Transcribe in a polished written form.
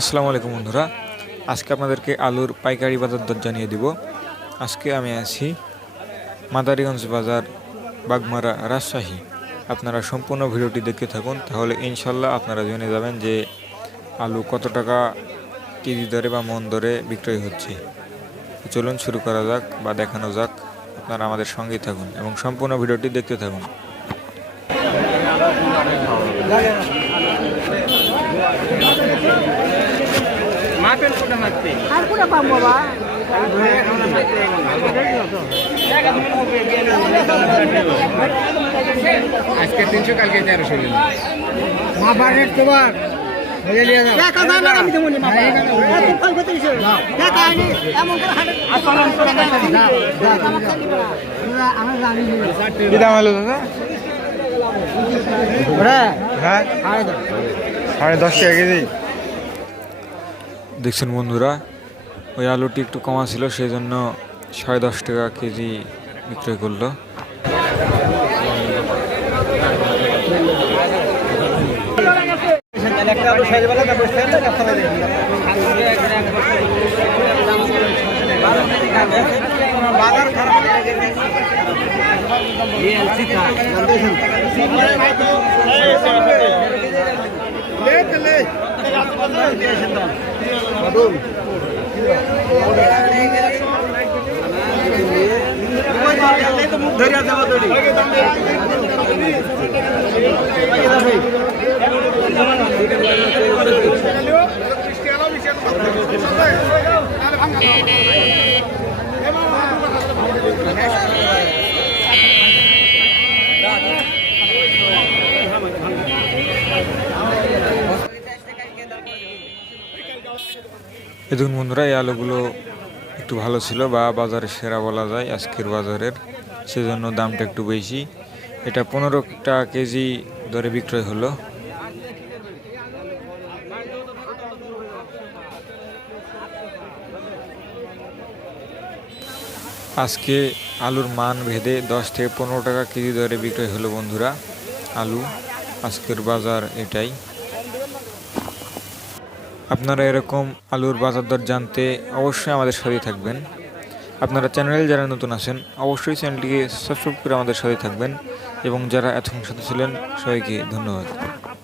আসসালামু আলাইকুম বন্ধুরা, আজকে আপনাদেরকে আলুর পাইকারি বাজার দর জানিয়ে দিব। আজকে আমি আছি মাদারীগঞ্জ বাজার, বাগমারা, রাজশাহী। আপনারা সম্পূর্ণ ভিডিওটি দেখতে থাকুন, তাহলে ইনশাল্লাহ আপনারা জেনে যাবেন যে আলু কত টাকা কেজি দরে বা মন দরে বিক্রয় হচ্ছে। চলুন শুরু করা যাক বা দেখানো যাক। আপনারা আমাদের সঙ্গেই থাকুন এবং সম্পূর্ণ ভিডিওটি দেখতে থাকুন। আজকে 300, কালকে 1300 মা বাড়ির তোমার কি দাম হলো দাদা? হ্যাঁ, 10.5 টাকা কেজি। দেখছেন বন্ধুরা, ওই আলুটি একটু কমা ছিল, সেই জন্য 10.5 টাকা কেজি বিক্রয় করলো। দেখুন বন্ধুরা, এই আলুগুলো একটু ভালো ছিল বা বাজারে সেরা বলা যায় আজকের বাজারের, সেজন্য দামটা একটু বেশি। এটা 15 টাকা কেজি দরে বিক্রয় হলো। আজকে আলুর মান ভেদে 10 থেকে 15 টাকা কেজি দরে বিক্রয় হলো বন্ধুরা আলু। আজকের বাজার এটাই। আপনারা এরকম আলুর বাজার দর জানতে অবশ্যই আমাদের সাথে থাকবেন। আপনারা চ্যানেলে যারা নতুন আছেন অবশ্যই চ্যানেলটিকে সাবস্ক্রাইব করে আমাদের সাথে থাকবেন, এবং যারা এতক্ষণ সাথে ছিলেন সবাইকে ধন্যবাদ।